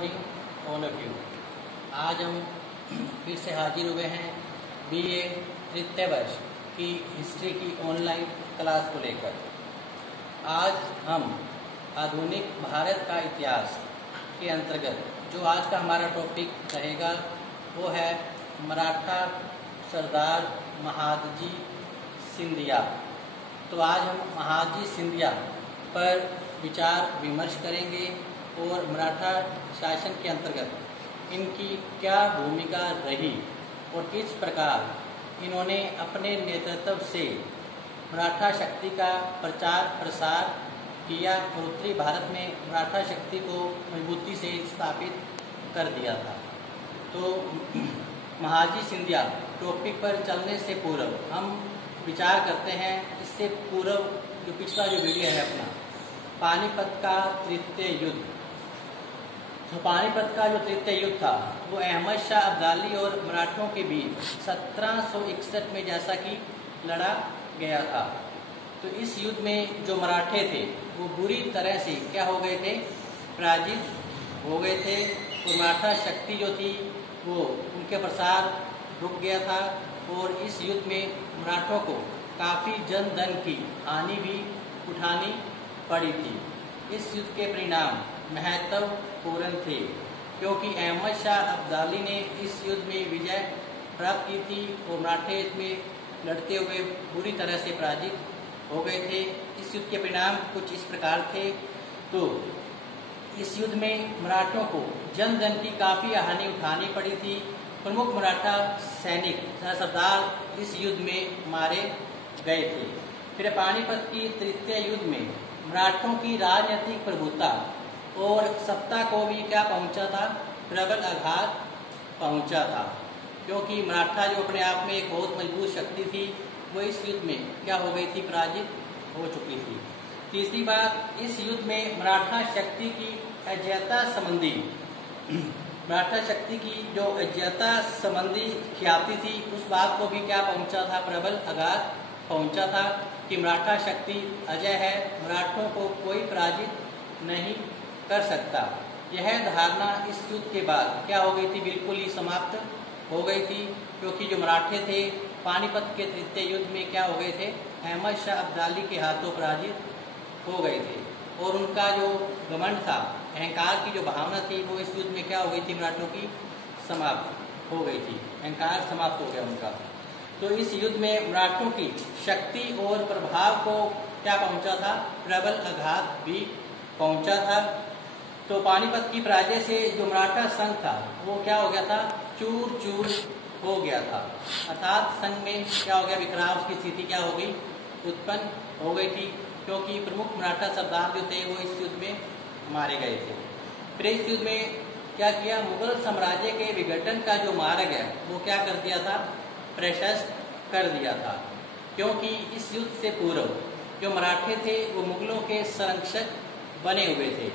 Morning all of you. आज हम फिर से हाजिर हुए हैं बीए तृतीय वर्ष की हिस्ट्री की ऑनलाइन क्लास को लेकर। आज हम आधुनिक भारत का इतिहास के अंतर्गत जो आज का हमारा टॉपिक रहेगा वो है मराठा सरदार महादजी सिंधिया। तो आज हम महादजी सिंधिया पर विचार विमर्श करेंगे और मराठा शासन के अंतर्गत इनकी क्या भूमिका रही और किस प्रकार इन्होंने अपने नेतृत्व से मराठा शक्ति का प्रचार प्रसार किया और उत्तरी भारत में मराठा शक्ति को मजबूती से स्थापित कर दिया था। तो महादजी सिंधिया टॉपिक पर चलने से पूर्व हम विचार करते हैं। इससे पूर्व जो पिछला जो वीडियो है अपना पानीपत का तृतीय युद्ध, तो पानीपत का जो तृतीय युद्ध था वो अहमद शाह अब्दाली और मराठों के बीच 1761 में जैसा कि लड़ा गया था। तो इस युद्ध में जो मराठे थे वो बुरी तरह से क्या हो गए थे, पराजित हो गए थे और मराठा शक्ति जो थी वो उनके प्रसार रुक गया था और इस युद्ध में मराठों को काफ़ी जन धन की हानि भी उठानी पड़ी थी। इस युद्ध के परिणाम महत्वपूर्ण थे क्योंकि अहमद शाह अब्दाली ने इस युद्ध में विजय प्राप्त की थी और मराठे इसमें लड़ते हुए बुरी तरह से पराजित हो गए थे। इस युद्ध के परिणाम कुछ इस प्रकार थे। तो इस युद्ध में मराठों को जन धन की काफ़ी हानि उठानी पड़ी थी। प्रमुख मराठा सैनिक सरदार इस युद्ध में मारे गए थे। फिर पानीपत की तृतीय युद्ध में मराठों की राजनीतिक प्रभुता और सत्ता को भी क्या पहुंचा था, प्रबल आघात पहुंचा था क्योंकि मराठा जो अपने आप में एक बहुत मजबूत शक्ति थी वो इस युद्ध में क्या हो गई थी, पराजित हो चुकी थी। तीसरी बात, इस युद्ध में मराठा शक्ति की अजयता संबंधी मराठा शक्ति की जो अजयता संबंधी ख्याति थी उस बात को भी क्या पहुंचा था, प्रबल आघात पहुंचा था कि मराठा शक्ति अजय है, मराठों को कोई पराजित नहीं कर सकता। यह धारणा इस युद्ध के बाद क्या हो गई थी, बिल्कुल ही समाप्त हो गई थी क्योंकि जो मराठे थे पानीपत के तृतीय युद्ध में क्या हो गए थे, अहमद शाह अब्दाली के हाथों पराजित हो गए थे और उनका जो घमंड था, अहंकार की जो भावना थी वो इस युद्ध में क्या हो गई थी, मराठों की समाप्त हो गई थी, अहंकार समाप्त हो गया उनका। तो इस युद्ध में मराठों की शक्ति और प्रभाव को क्या पहुंचा था, प्रबल आघात भी पहुंचा था। तो पानीपत की पराजय से जो मराठा संघ था वो क्या हो गया था, चूर चूर हो गया था, अर्थात संघ में क्या हो गया, विखराव की स्थिति क्या हो गई, उत्पन्न हो गई थी क्योंकि प्रमुख मराठा सरदार जो थे वो इस युद्ध में मारे गए थे। फिर इस युद्ध में क्या किया, मुगल साम्राज्य के विघटन का जो मार्ग है वो क्या कर दिया था, प्रशस्त कर दिया था क्योंकि इस युद्ध से पूर्व जो मराठे थे वो मुगलों के संरक्षक बने हुए थे,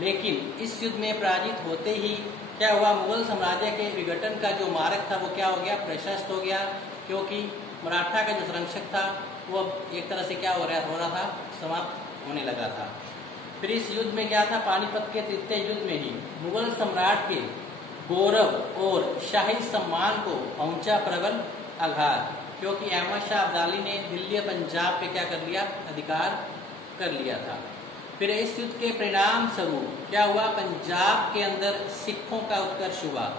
लेकिन इस युद्ध में पराजित होते ही क्या हुआ, मुगल साम्राज्य के विघटन का जो मार्ग था वो क्या हो गया, प्रशस्त हो गया क्योंकि मराठा का जो संरक्षक था वो एक तरह से क्या हो रहा था, समाप्त होने लगा था। फिर इस युद्ध में क्या था, पानीपत के तृतीय युद्ध में ही मुगल सम्राट के गौरव और शाही सम्मान को पहुंचा प्रबल आघात क्योंकि अहमद शाह अब्दाली ने दिल्ली और पंजाब पे क्या कर लिया, अधिकार कर लिया था। फिर इस युद्ध के परिणाम स्वरूप क्या हुआ, पंजाब के अंदर सिखों का उत्कर्ष हुआ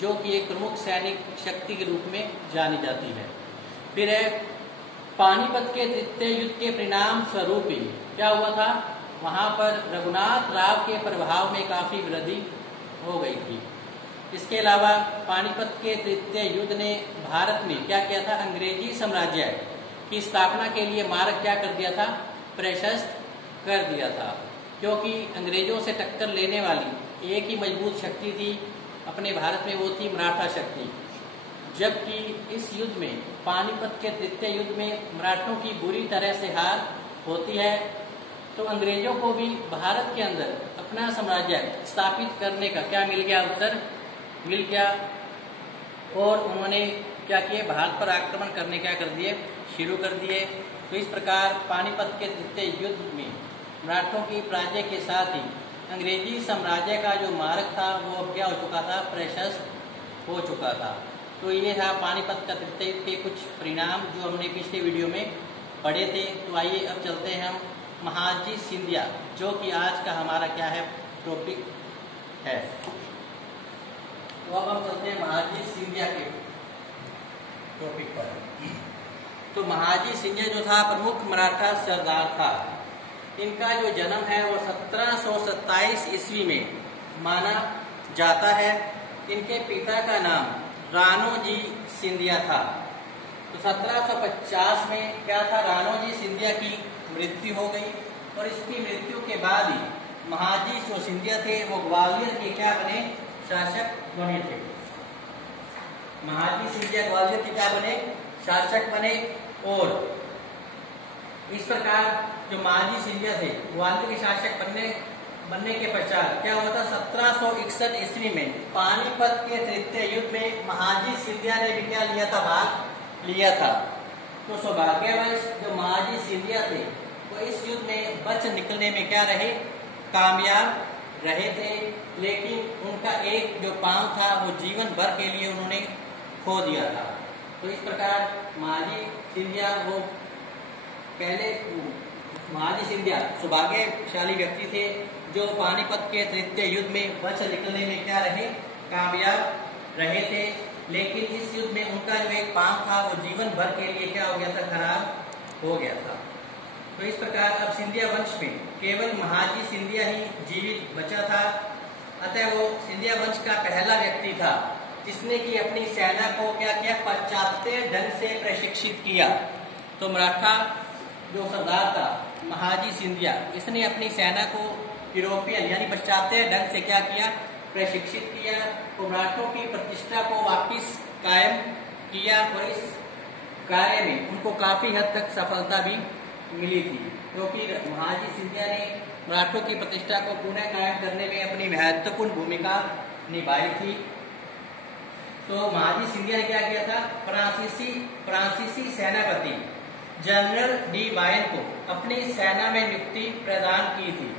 जो कि एक प्रमुख सैनिक शक्ति के रूप में जानी जाती है। फिर पानीपत के तृतीय युद्ध के परिणाम स्वरूप ही क्या हुआ था, वहां पर रघुनाथ राव के प्रभाव में काफी वृद्धि हो गई थी। इसके अलावा पानीपत के तृतीय युद्ध ने भारत में क्या किया था, अंग्रेजी साम्राज्य की स्थापना के लिए मार्ग क्या कर दिया था, प्रशस्त कर दिया था क्योंकि अंग्रेजों से टक्कर लेने वाली एक ही मजबूत शक्ति थी अपने भारत में, वो थी मराठा शक्ति। जबकि इस युद्ध में पानीपत के तृतीय युद्ध में मराठों की बुरी तरह से हार होती है तो अंग्रेजों को भी भारत के अंदर अपना साम्राज्य स्थापित करने का क्या मिल गया, अवसर मिल गया और उन्होंने क्या किए, भारत पर आक्रमण करने क्या कर दिए, शुरू कर दिए। तो इस प्रकार पानीपत के तृतीय युद्ध में मराठों की पराजय के साथ ही अंग्रेजी साम्राज्य का जो मार्ग था वो क्या हो चुका था, प्रशस्त हो चुका था। तो ये था पानीपत का तृतीय युद्ध के कुछ परिणाम जो हमने पिछले वीडियो में पढ़े थे। तो आइए अब चलते हैं हम महादजी सिंधिया, जो कि आज का हमारा क्या है, टॉपिक है। तो अब हम चलते हैं महादजी सिंधिया के टॉपिक पर। तो महादजी सिंधिया जो था प्रमुख मराठा सरदार था। इनका जो जन्म है वो 1727 ईस्वी में माना जाता है। इनके पिता का नाम राणोजी सिंधिया था। तो 1750 में क्या था, राणोजी सिंधिया की मृत्यु हो गई और इसकी मृत्यु के बाद ही महादजी जो सिंधिया थे वो ग्वालियर के क्या बने, शासक बने थे। महादजी सिंधिया ग्वालियर के क्या बने, शासक बने। और इस प्रकार जो महादजी सिंधिया थे ग्वालियर के शासक बनने के पश्चात क्या हुआ था, 1761 ईस्वी में पानीपत के तृतीय युद्ध में महादजी सिंधिया ने भी क्या लिया था, भाग लिया था। तो सौभाग्यवश जो महादजी सिंधिया थे वो इस युद्ध में बच निकलने में क्या रहे, कामयाब रहे थे। लेकिन उनका एक जो पांव था वो जीवन भर के लिए उन्होंने खो दिया था। तो इस प्रकार महादजी सिंधिया वो पहले महादजी सिंधिया सौभाग्यशाली व्यक्ति थे जो पानीपत के तृतीय युद्ध में बच निकलने में क्या रहे, कामयाब रहे थे। लेकिन इस युद्ध में उनका जो एक पांव था वो जीवन भर के लिए क्या हो गया था, खराब हो गया था। तो इस प्रकार अब सिंधिया वंश में केवल महादजी सिंधिया ही जीवित बचा था। अतः वो सिंधिया वंश का पहला व्यक्ति था जिसने कि अपनी सेना को क्या किया, पाश्चात्य ढंग से प्रशिक्षित किया। तो मराठा जो सरदार था महादजी सिंधिया, इसने अपनी सेना को यूरोपियन यानी पाश्चात्य ढंग से क्या किया, प्रशिक्षित किया। तो मराठों की प्रतिष्ठा को वापिस कायम किया और इस कार्य में उनको काफी हद तक सफलता भी मिली थी, क्योंकि महादजी सिंधिया ने मराठों की प्रतिष्ठा को पुनः कायम करने में अपनी महत्वपूर्ण भूमिका निभाई थी। तो महादजी सिंधिया ने क्या किया था, फ्रांसीसी सेनापति जनरल डी वायन को अपनी सेना में नियुक्ति प्रदान की थी,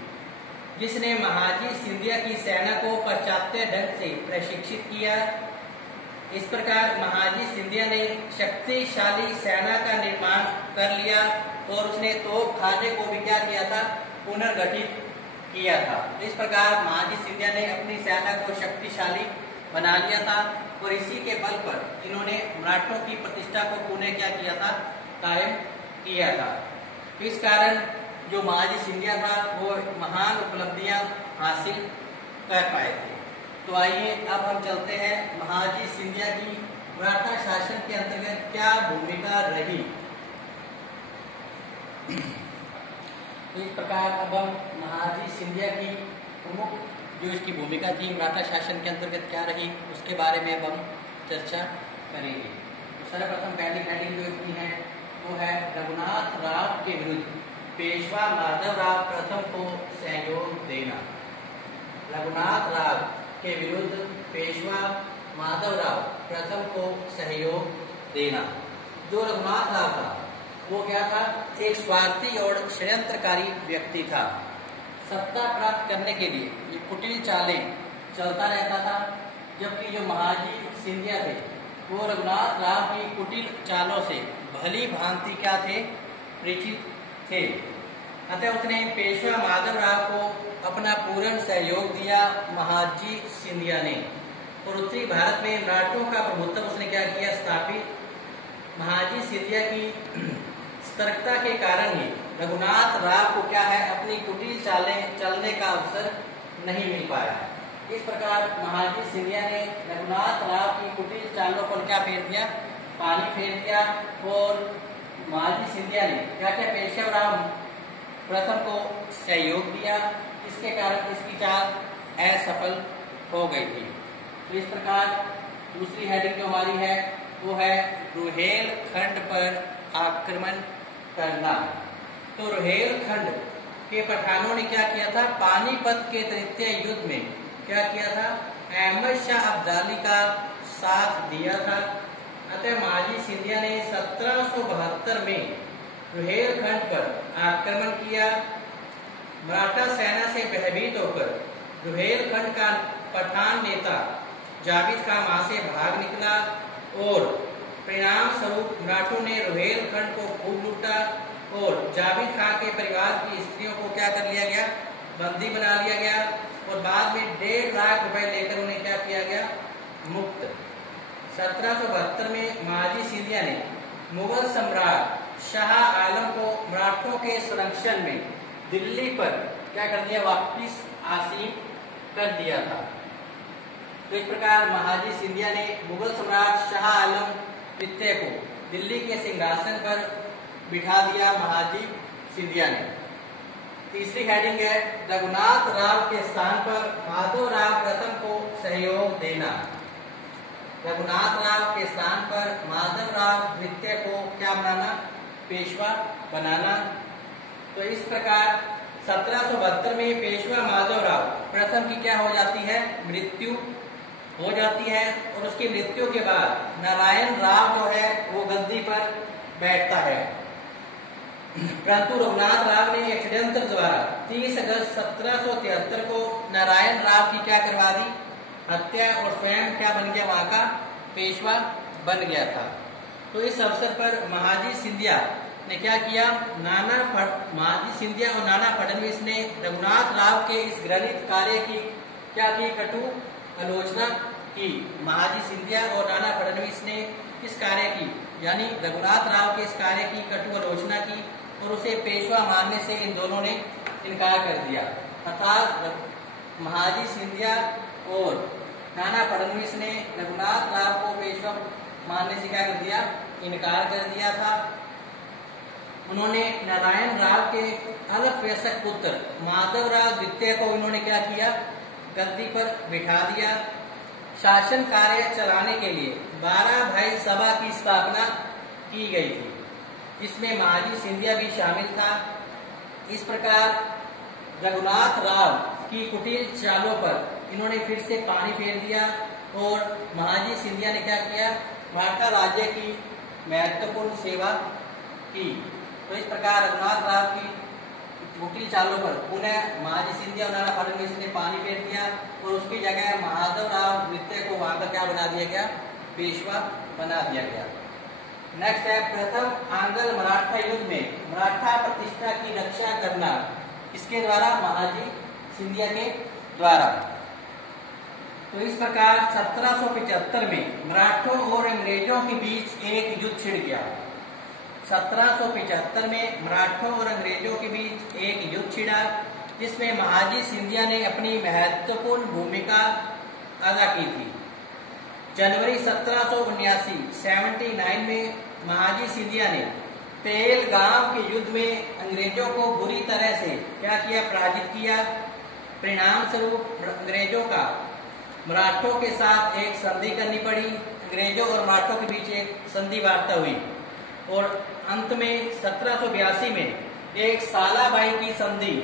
जिसने महादजी सिंधिया की सेना को पाश्चात्य ढंग से प्रशिक्षित किया। इस प्रकार महादजी सिंधिया ने शक्तिशाली सेना का निर्माण कर लिया और उसने तोपखाने को भी क्या किया था, पुनर्गठित किया था। इस प्रकार महादजी सिंधिया ने अपनी सेना को शक्तिशाली बना लिया था और इसी के बल पर इन्होंने मराठों की प्रतिष्ठा को पुनः क्या किया था, कायम किया था। इस कारण जो महादजी सिंधिया था वो महान उपलब्धियां हासिल कर पाए थे। तो आइए अब हम चलते हैं महादजी सिंधिया की मराठा शासन के अंतर्गत क्या भूमिका रही। तो इस प्रकार अब हम महादजी सिंधिया की प्रमुख जो इसकी भूमिका थी मराठा शासन के अंतर्गत क्या रही उसके बारे में अब हम चर्चा करेंगे। तो सर्वप्रथम पहली हेडिंग जो इसकी है वो है रघुनाथ राव के विरुद्ध पेशवा माधवराव प्रथम को सहयोग देना। रघुनाथ राव के विरुद्ध पेशवा माधवराव प्रथम को सहयोग देना। जो रघुनाथ राव था वो क्या था, एक स्वार्थी और षड्यंत्रकारी व्यक्ति था। सत्ता प्राप्त करने के लिए ये कुटिल चालें चलता रहता था, जबकि जो महादजी सिंधिया थे वो रघुनाथ राव की कुटिल चालों से भली भांति क्या थे, परिचित थे। अतः उसने पेशवा माधवराव को अपना पूर्ण सहयोग दिया महादजी सिंधिया ने, और उत्तरी भारत में मराठों का प्रभुत्व उसने क्या किया, स्थापित। महादजी सिंधिया की सतर्कता के कारण ही रघुनाथ राव को क्या है, अपनी कुटिल चालें चलने का अवसर नहीं मिल पाया। इस प्रकार महादजी सिंधिया ने रघुनाथ राव की कुटिल चालों पर क्या फेर दिया, पानी फेर दिया। और महादजी सिंधिया ने क्या क्या, पेशवा प्रथम को सहयोग दिया। इसके कारण इसकी चाल असफल हो गई थी। तो इस प्रकार दूसरी हेडिंग जो हमारी है वो है रुहेलखंड पर आक्रमण करना। तो रुहेलखंड के पठानों ने क्या किया था, पानीपत के तृतीय युद्ध में क्या किया था, अहमद शाह अब्दाली का साथ दिया था। अतः महादजी सिंधिया ने 1772 में रुहेलखंड पर आक्रमण किया। मराठा सेना से भयभीत होकर रुहेलखंड का पठान नेता जावेद खां वहां से भाग निकला और परिणाम स्वरूप मराठों ने रुहेलखंड को खूब लूटा और जावेद खां के परिवार की स्त्रियों को क्या कर लिया गया, बंदी बना लिया गया और बाद में 1.5 लाख रुपए लेकर उन्हें क्या किया गया, मुक्त। 1772 में महाजी सिंधिया ने मुगल सम्राट शाह आलम को मराठों के संरक्षण में दिल्ली पर क्या कर दिया, वापिस आसीन कर दिया था। तो इस प्रकार महाजी सिंधिया ने मुगल सम्राट शाह आलम द्वितीय को दिल्ली के सिंहासन पर बिठा दिया महाजी सिंधिया ने। तीसरी हेडिंग है रघुनाथ राव के स्थान पर माधव राव प्रथम को सहयोग देना। रघुनाथ राव के स्थान पर माधव राव द्वितीय को क्या बनाना, पेशवा बनाना। तो इस प्रकार 1772 में पेशवा माधव राव प्रथम की क्या हो जाती है, मृत्यु हो जाती है और उसकी मृत्यु के बाद नारायण राव जो है वो गद्दी पर बैठता है। परंतु रघुनाथ राव ने एक षड्यंत्र द्वारा 30 अगस्त 1773 को नारायण राव की क्या करवा दी, हत्या, और स्वयं क्या बन गया, वहां का पेशवा बन गया था। तो इस अवसर पर महाजी सिंधिया ने क्या किया, महाजी सिंधिया और नाना फडणवीस ने रघुनाथ राव के इस घृणित कार्य की क्या की, कटु आलोचना की। महाजी सिंधिया और नाना फडणवीस ने इस कार्य की, यानी रघुनाथ राव के इस कार्य की कटु आलोचना की और उसे पेशवा मानने से इन दोनों ने इनकार कर दिया। अर्थात महाजी सिंधिया और नाना फडणवीस ने रघुनाथ राव को पेशवा मानने से क्या कर दिया, इनकार कर दिया था। उन्होंने नारायण राव के अल्पवयस्क पुत्र माधव राव द्वितीय को इन्होंने क्या किया, गद्दी पर बिठा दिया। शासन कार्य चलाने के लिए 12 भाई सभा की स्थापना की गई थी, जिसमें महाजी सिंधिया भी शामिल था। इस प्रकार रघुनाथ राव की कुटिल चालों पर इन्होंने फिर से पानी फेर दिया और महाजी सिंधिया ने क्या किया, मराठा राज्य की महत्वपूर्ण सेवा की। तो इस प्रकार रघुनाथ राव की कुटिल चालों पर पुनः महाजी सिंधिया और नाना फडणवीस ने पानी फेर दिया और उसकी जगह माधव राव द्वितीय को वहां का क्या बना दिया गया, पेशवा बना दिया गया। नेक्स्ट है प्रथम आंग्ल मराठा युद्ध में मराठा प्रतिष्ठा की रक्षा करना, इसके द्वारा महाजी सिंधिया के द्वारा। तो इस प्रकार 1775 में मराठों और अंग्रेजों के बीच एक युद्ध छिड़ गया। 1775 में मराठों और अंग्रेजों के बीच एक युद्ध छिड़ा, जिसमें महाजी सिंधिया ने अपनी महत्वपूर्ण भूमिका अदा की थी। जनवरी 1779 में महाजी सिंधिया ने पेलगाम के युद्ध में अंग्रेजों को बुरी तरह से क्या किया, पराजित किया। परिणाम स्वरूप अंग्रेजों का मराठों के साथ एक संधि करनी पड़ी। अंग्रेजों और मराठों के बीच एक संधि वार्ता हुई और अंत में 1782 में एक सालाबाई की संधि,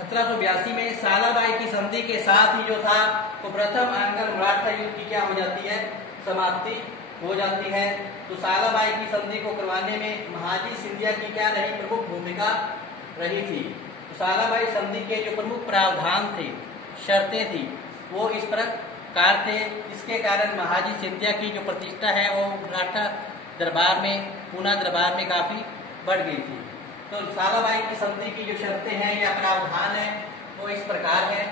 1782 में सालाबाई की संधि के साथ ही जो था तो प्रथम आंग्ल मराठा युद्ध की क्या हो जाती है, समाप्ति हो जाती है। तो सालाबाई की संधि को करवाने में महाजी सिंधिया की क्या रही, प्रमुख भूमिका रही थी। तो सालाबाई संधि के जो प्रमुख प्रावधान थे, शर्तें थी, वो इस प्रकार थे। इसके कारण महाजी सिंधिया की जो प्रतिष्ठा है वो मराठा दरबार में, पूना दरबार में काफी बढ़ गई थी। तो सालाबाई की संधि की जो शर्तें हैं या प्रावधान है वो इस प्रकार है।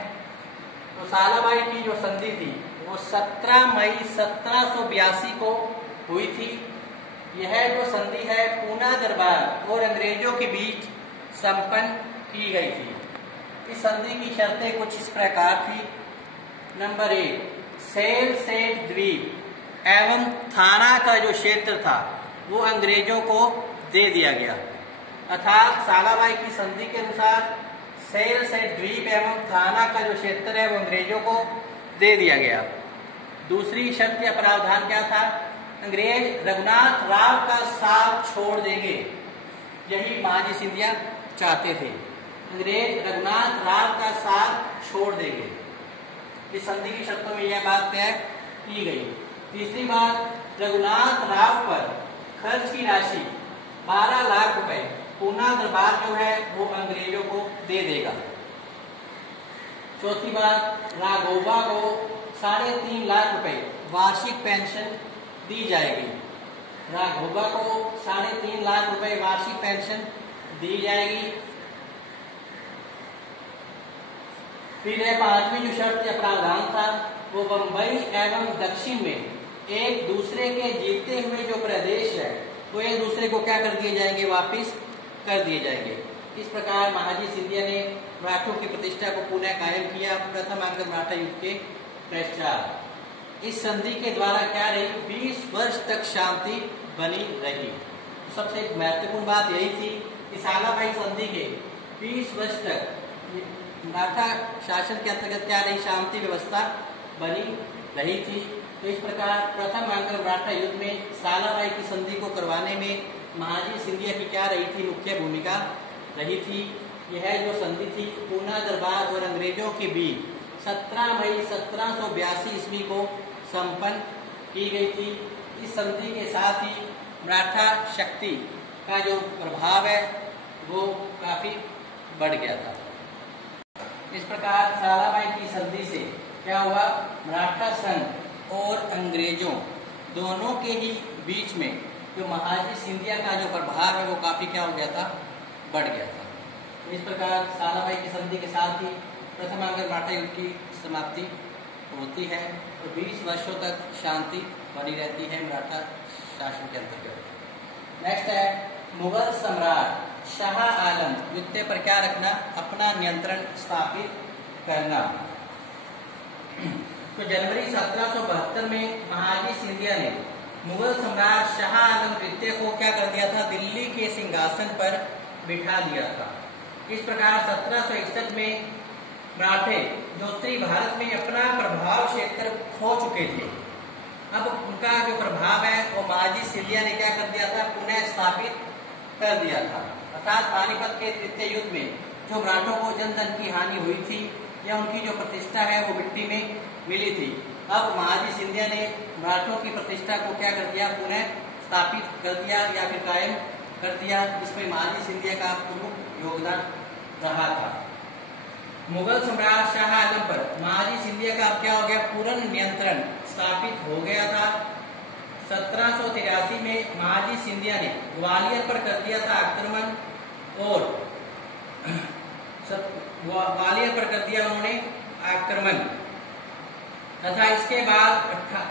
तो सालाबाई की जो संधि थी वो 17 मई 1782 को हुई थी। यह जो संधि है पूना दरबार और अंग्रेजों के बीच संपन्न की गई थी। इस संधि की शर्तें कुछ इस प्रकार थी। नंबर 1, सेल सेठ द्वीप एवं थाना का जो क्षेत्र था वो अंग्रेजों को दे दिया गया। अर्थात सालाबाई की संधि के अनुसार सेल सेठ द्वीप एवं थाना का जो क्षेत्र है वो अंग्रेजों को दे दिया गया। दूसरी शर्त या प्रावधान क्या था, अंग्रेज रघुनाथ राव का साथ छोड़ देंगे, यही महाजी सिंधिया चाहते थे। अंग्रेज रघुनाथ राव का साथ छोड़ देंगे, इस संधि की शर्तों में यह बात तय की गई। तीसरी बात, रघुनाथ राव पर खर्च की राशि 12 लाख रुपए पूना दरबार जो है वो अंग्रेजों को दे देगा। चौथी बात, राघोबा को 3.5 लाख रुपए वार्षिक पेंशन दी जाएगी। राघोबा को 3.5 लाख रुपए वार्षिक पेंशन दी जाएगी। फिर 5वीं जो शर्त या प्रावधान था वो बंबई एवं दक्षिण में एक दूसरे के जीते हुए जो प्रदेश है वो एक दूसरे को क्या कर दिए जाएंगे, वापिस कर दिए जाएंगे। इस प्रकार महाजी सिंधिया ने मराठों की प्रतिष्ठा को पुनः कायम किया प्रथम आंग्ल मराठा युद्ध के पश्चात। इस संधि के द्वारा क्या रही, 20 वर्ष तक शांति बनी रही। सबसे महत्वपूर्ण बात यही थी कि सालाभाई संधि के 20 वर्ष तक मराठा शासन के अंतर्गत क्या रही, शांति व्यवस्था बनी रही थी। तो इस प्रकार प्रथम आंग्ल मराठा युद्ध में सालाभाई की संधि को करवाने में महाजी सिंधिया की क्या रही थी, मुख्य भूमिका रही थी। यह जो संधि थी पूना दरबार और अंग्रेजों के बीच 17 मई 1782 ईस्वी को संपन्न की गई थी। इस संधि के साथ ही मराठा शक्ति का जो प्रभाव है वो काफी बढ़ गया था। इस प्रकार सालाभाई की संधि से क्या हुआ, मराठा संघ और अंग्रेजों दोनों के ही बीच में जो महाजी सिंधिया का जो प्रभाव है वो काफी क्या हो गया था, बढ़ गया था। इस प्रकार सालाभाई की संधि के साथ ही प्रथम आंग्ल मराठा युद्ध की समाप्ति होती है और 20 वर्षों तक शांति बनी रहती है मराठा शासन के अंतर्गत। नेक्स्ट है मुगल सम्राट शाह आलम द्वितीय पर क्या रखना, अपना नियंत्रण स्थापित करना। तो जनवरी 1772 में महाजी सिंधिया ने मुगल सम्राट शाह आलम द्वितीय को क्या कर दिया था, दिल्ली के सिंहासन पर बिठा दिया था। इस प्रकार 1761 में मराठे जो उत्तरी भारत में अपना प्रभाव क्षेत्र खो चुके थे, अब उनका जो प्रभाव है वो महाजी सिंधिया ने क्या कर दिया था, पुनः स्थापित कर दिया था। अर्थात पानीपत के तृतीय युद्ध में जो मराठों को जन धन की हानि हुई थी या उनकी जो प्रतिष्ठा है वो मिट्टी में मिली थी, अब महाजी सिंधिया ने मराठों की प्रतिष्ठा को क्या कर दिया, पुनः स्थापित कर दिया या फिर कायम कर दिया, जिसमें महाजी सिंधिया का प्रमुख योगदान रहा था। मुगल सम्राट शाह आलम पर महाजी सिंधिया का क्या हो गया, पूर्ण नियंत्रण स्थापित हो गया था। 1783 में महाजी सिंधिया ने ग्वालियर पर कर दिया था आक्रमण और ग्वालियर पर कर दिया उन्होंने आक्रमण तथा इसके बाद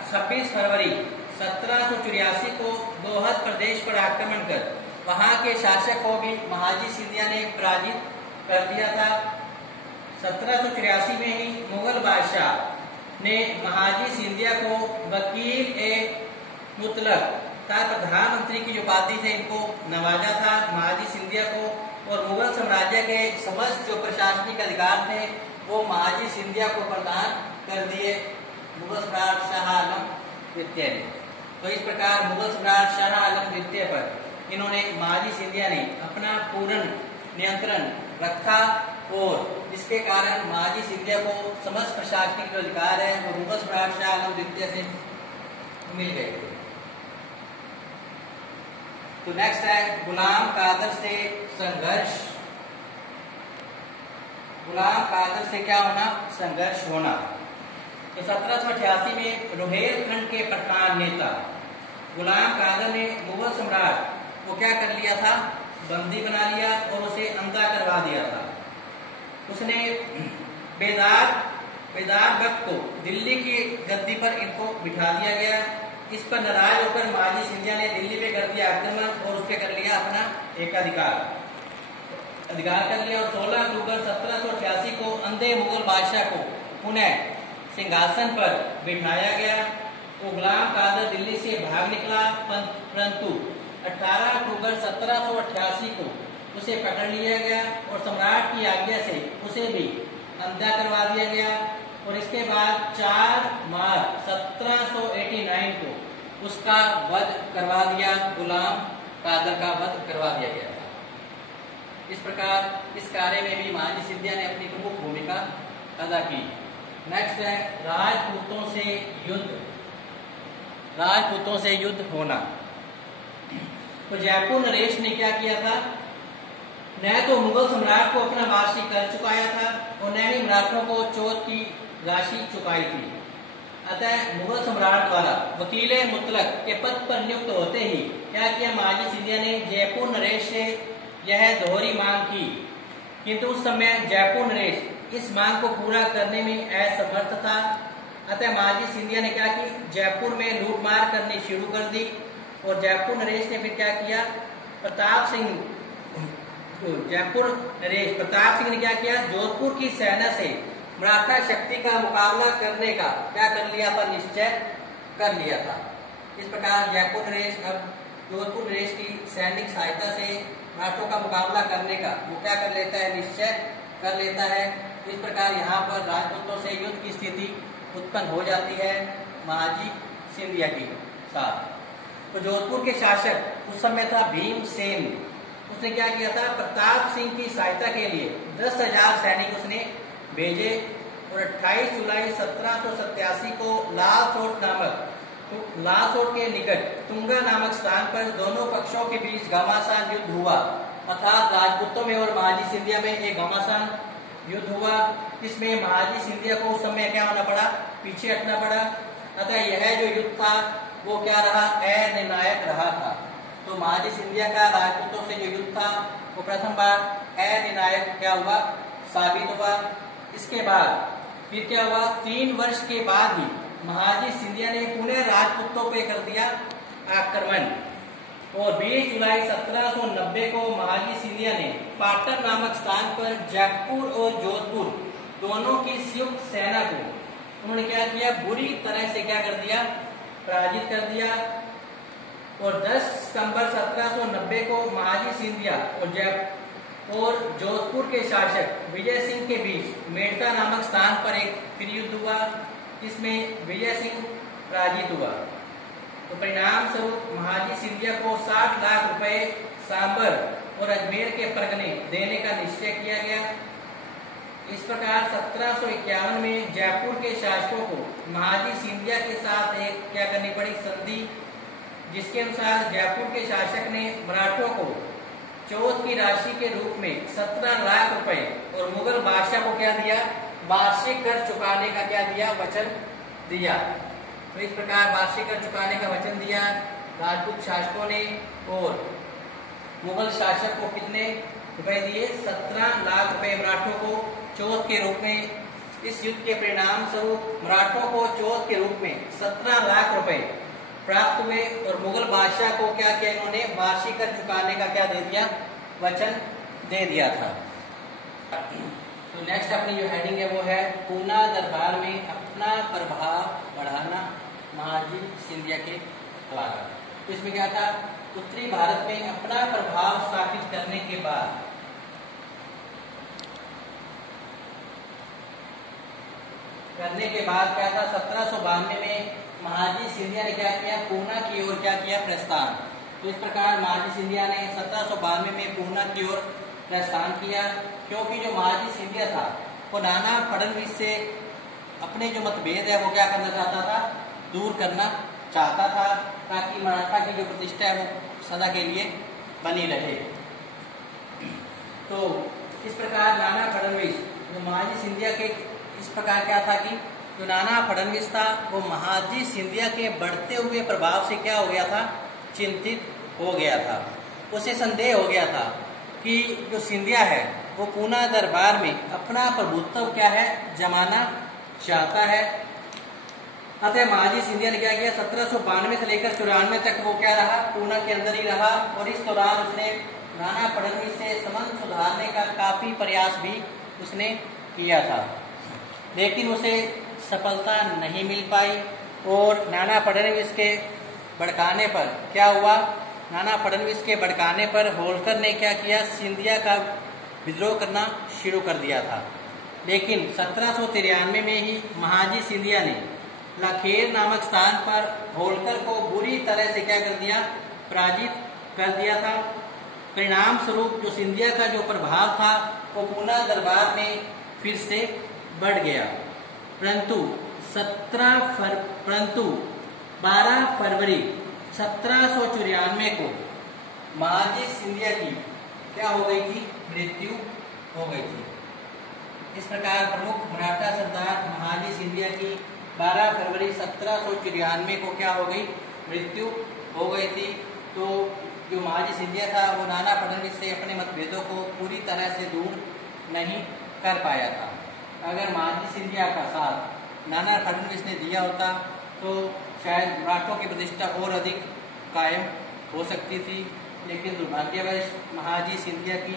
26 फरवरी 1784 को गोहद प्रदेश पर आक्रमण कर वहां के शासक को भी महाजी सिंधिया ने पराजित कर दिया था। 1784 में ही मुगल बादशाह ने महाजी सिंधिया को वकील ए मुतलक का प्रधानमंत्री की उपाधि से इनको नवाजा था महाजी सिंधिया को, और मुगल साम्राज्य के समस्त जो प्रशासनिक अधिकार थे वो महाजी सिंधिया को प्रदान कर दिए मुगल सम्राट शाह आलम द्वितीय ने। तो इस प्रकार मुगल सम्राट शाह आलम द्वितीय पर इन्होंने महाजी सिंधिया ने अपना पूर्ण नियंत्रण रखा और इसके कारण महाजी सिंधिया को समस्त प्रशासनिक जो अधिकार है वो मुगल सम्राट शाह आलम द्वितीय से मिल गए थे। तो नेक्स्ट है गुलाम कादर से संघर्ष। गुलाम कादर से क्या होना, संघर्ष होना। तो 1788 में रोहेलखंड के पठान नेता गुलाम कादर ने मुगल सम्राट को क्या कर लिया था, बंदी बना लिया और उसे अंधा करवा दिया था। उसने बेदार वक्त को दिल्ली की गद्दी पर इनको बिठा दिया गया। इस पर नाराज होकर महाजी सिंधिया ने दिल्ली पे कर दिया आक्रमण और उसके कर लिया अपना एकाधिकार कर लिया और 16 अक्टूबर 1788 को अंधे मुगल बादशाह को पुनः सिंहासन पर बिठाया गया। तो गुलाम कादर दिल्ली से भाग निकला, परंतु 18 अक्टूबर 1788 को उसे पकड़ लिया गया और सम्राट की आज्ञा से उसे भी अंधा करवा दिया गया। और इसके बाद 4 मार्च 1789 को उसका वध करवा दिया, गुलाम कादर का वध करवा दिया गया था। इस प्रकार इस कार्य में भी महाजी सिंधिया ने अपनी प्रमुख भूमिका अदा की। नेक्स्ट है राजपूतों से युद्ध। राजपूतों से युद्ध होना। तो जयपुर नरेश ने क्या किया था, न तो मुगल सम्राट को अपना वार्षी कर चुकाया था और न ही मराठों को चोट की राशि चुकाई थी। अतः मुगल सम्राट द्वारा वकील मुतलक के पद पर नियुक्त होते ही क्या किया, महाजी सिंधिया ने जयपुर नरेश से यह दोहरी मांग की, किंतु उस समय जयपुर नरेश इस मांग को पूरा करने में असमर्थ था। अतः महाजी सिंधिया ने क्या की, जयपुर में लूटमार करनी शुरू कर दी और जयपुर नरेश ने फिर क्या किया, प्रताप सिंह ने क्या किया, जोधपुर की सेना से मराठा शक्ति का मुकाबला करने का क्या कर लिया था, निश्चय कर लिया था। इस प्रकार जयपुर नरेश अब जोधपुर नरेश की सैनिक सहायता से मराठों का मुकाबला करने का वो क्या कर लेता है, निश्चय कर लेता है। इस प्रकार यहाँ पर राजपूतों से युद्ध की स्थिति उत्पन्न हो जाती है महाजी सिंधिया के साथ। तो जोधपुर के शासक उस समय था भीमसेन। उसने क्या किया था, प्रताप सिंह की सहायता के लिए 10,000 सैनिक उसने भेजे और 28 जुलाई 1787 को लालसोट के निकट तुंगा नामक स्थान पर दोनों पक्षों के बीच घमासान युद्ध हुआ। अर्थात राजपूतों में और महाजी सिंधिया में एक घमासान युद्ध हुआ। इसमें महाजी सिंधिया को उस समय क्या होना पड़ा, पीछे हटना पड़ा। अतः यह जो युद्ध था वो क्या रहा, अनिर्णायक रहा था। तो महाजी सिंधिया का राजपूतों से जो युद्ध था वो प्रथम बार अनिर्णायक क्या हुआ, साबित हुआ। इसके बाद फिर क्या हुआ, 3 वर्ष के बाद ही महाजी सिंधिया ने पुनः राजपूतों पे कर दिया आक्रमण और 20 जुलाई 1790 को महाजी सिंधिया ने पाटन नामक स्थान पर जयपुर और जोधपुर दोनों की संयुक्त सेना को उन्होंने क्या किया, बुरी तरह से क्या कर दिया, पराजित कर दिया। और 10 सितंबर 1790 को महाजी सिंधिया और जोधपुर के शासक विजय सिंह के बीच मेड़ता नामक स्थान पर एक फिर युद्ध हुआ। इसमें विजय सिंह पराजित हुआ। तो परिणाम स्वरूप महाजी सिंधिया को 60 लाख रुपए सांबर और अजमेर के परगने देने का निश्चय किया गया। इस प्रकार 1751 में जयपुर के शासकों को महाजी सिंधिया के साथ एक क्या करनी पड़ी, संधि, जिसके अनुसार जयपुर के शासक ने मराठों को चौथ की राशि के रूप में 17 लाख रुपए और मुगल बादशाह को क्या दिया, वार्षिक कर चुकाने का क्या दिया, वचन दिया। तो इस प्रकार वार्षिक कर चुकाने का वचन दिया राजपूत शासकों ने और मुगल शासक को कितने रुपए दिए, 17 लाख रुपए मराठों को चौथ के रूप में। इस युद्ध के परिणाम स्वरूप मराठों को चौथ के रूप में 17 लाख रुपए प्राप्त हुए और मुगल बादशाह को क्या किया, इन्होंने वार्षिक कर चुकाने का क्या दे दिया, वचन दे दिया था। तो नेक्स्ट अपनी जो हेडिंग है वो है पूना दरबार में अपना प्रभाव बढ़ाना महाजी सिंधिया के द्वारा। तो इसमें क्या था, उत्तरी भारत में अपना प्रभाव स्थापित करने के बाद क्या था, 1792 में महाजी सिंधिया ने क्या किया, पूना की ओर क्या किया, प्रस्थान। तो इस प्रकार महाजी सिंधिया ने 1792 में पूना की ओर प्रस्थान किया, क्योंकि जो महाजी सिंधिया था वो नाना फडणवीस से अपने जो मतभेद है वो क्या करना चाहता था, दूर करना चाहता था, ताकि मराठा की जो प्रतिष्ठा है वो सदा के लिए बनी रहे। तो इस प्रकार नाना फडणवीस जो महाजी सिंधिया के इस प्रकार क्या था कि जो नाना फडणवीस था वो महाजी सिंधिया के बढ़ते हुए प्रभाव से क्या हो गया था, चिंतित हो गया था। उसे संदेह हो गया था कि जो सिंधिया है वो पूना दरबार में अपना प्रभुत्व क्या है, जमाना चाहता है। अतः महाजी सिंधिया ने क्या किया, 1792 से लेकर 94 तक वो क्या रहा, पूना के अंदर ही रहा और इस दौरान उसने नाना फडणवीस से संबंध सुधारने का काफी प्रयास भी उसने किया था, लेकिन उसे सफलता नहीं मिल पाई। और नाना फडणवीस के भड़काने पर क्या हुआ, नाना फडणवीस के भड़काने पर होलकर ने क्या किया, सिंधिया का विद्रोह करना शुरू कर दिया था। लेकिन 1793 में ही महाजी सिंधिया ने लाखेर नामक स्थान पर होलकर को बुरी तरह से क्या कर दिया, पराजित कर दिया था। परिणाम स्वरूप जो सिंधिया का जो प्रभाव था वो पूना दरबार में फिर से बढ़ गया। परंतु 12 फरवरी 1794 को महाजी सिंधिया की क्या हो गई थी, मृत्यु हो गई थी। इस प्रकार प्रमुख मराठा सरदार महाजी सिंधिया की 12 फरवरी 1794 को क्या हो गई, मृत्यु हो गई थी। तो जो महाजी सिंधिया था वो नाना फडणवीस से अपने मतभेदों को पूरी तरह से दूर नहीं कर पाया था। अगर महाजी सिंधिया का साथ नाना फडणवीस ने दिया होता तो शायद मराठों की प्रतिष्ठा और अधिक कायम हो सकती थी, लेकिन दुर्भाग्यवश महाजी सिंधिया की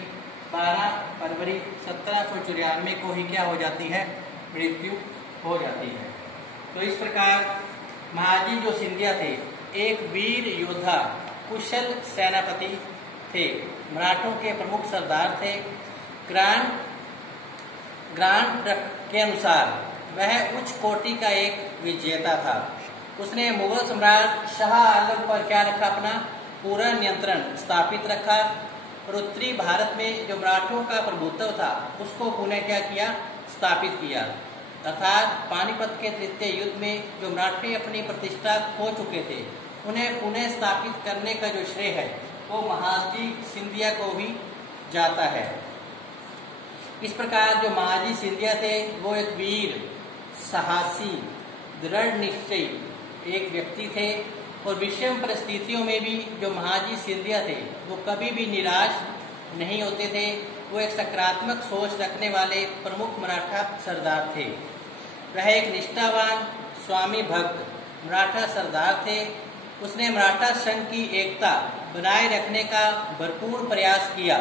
12 फरवरी 1794 को ही क्या हो जाती है, मृत्यु हो जाती है। तो इस प्रकार महाजी जो सिंधिया थे एक वीर योद्धा, कुशल सेनापति थे, मराठों के प्रमुख सरदार थे। ग्रांड के अनुसार वह उच्च कोटि का एक विजेता था। उसने मुगल सम्राट शाह आलम पर क्या रखा, अपना पूरा नियंत्रण स्थापित रखा और उत्तरी भारत में जो मराठों का प्रभुत्व था उसको पुनः क्या किया, स्थापित किया। अर्थात पानीपत के तृतीय युद्ध में जो मराठे अपनी प्रतिष्ठा खो चुके थे उन्हें पुनः स्थापित करने का जो श्रेय है वो महाजी सिंधिया को ही जाता है। इस प्रकार जो महाजी सिंधिया थे वो एक वीर, साहसी, दृढ़ निश्चयी एक व्यक्ति थे और विषम परिस्थितियों में भी जो महाजी सिंधिया थे वो कभी भी निराश नहीं होते थे। वो एक सकारात्मक सोच रखने वाले प्रमुख मराठा सरदार थे। वह एक निष्ठावान, स्वामी भक्त मराठा सरदार थे। उसने मराठा संघ की एकता बनाए रखने का भरपूर प्रयास किया,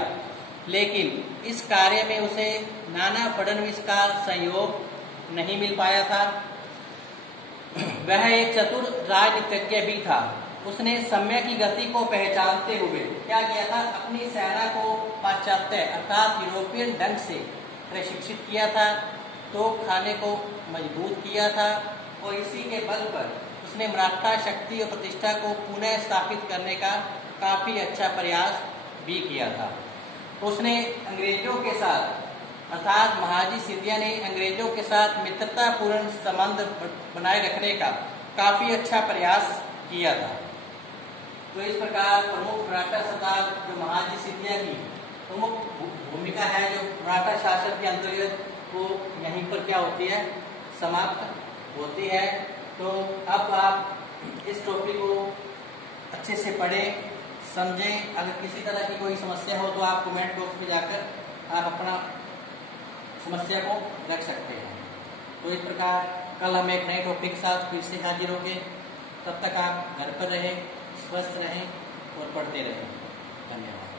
लेकिन इस कार्य में उसे नाना फडणवीस का सहयोग नहीं मिल पाया था। वह एक चतुर राजनीतिज्ञ भी था। उसने समय की गति को पहचानते हुए क्या किया था, अपनी सेना को पाश्चात्य अर्थात यूरोपियन ढंग से प्रशिक्षित किया था, तो खाने को मजबूत किया था और इसी के बल पर उसने मराठा शक्ति और प्रतिष्ठा को पुनः स्थापित करने का काफी अच्छा प्रयास भी किया था। उसने अंग्रेजों के साथ अर्थात महाजी सिंधिया ने अंग्रेजों के साथ मित्रतापूर्ण संबंध बनाए रखने का काफी अच्छा प्रयास किया था। तो इस प्रकार प्रमुख मराठा सरदार जो महाजी सिंधिया की प्रमुख भूमिका है जो मराठा शासन के अंतर्गत वो यहीं पर क्या होती है, समाप्त होती है। तो अब आप इस टॉपिक को अच्छे से पढ़ें, समझें। अगर किसी तरह की कोई समस्या हो तो आप कमेंट बॉक्स में जाकर आप अपना समस्या को रख सकते हैं। तो इस प्रकार कल हम एक नए टॉपिक के साथ फिर से हाजिर होंगे। तब तक आप घर पर रहें, स्वस्थ रहें और पढ़ते रहें। धन्यवाद।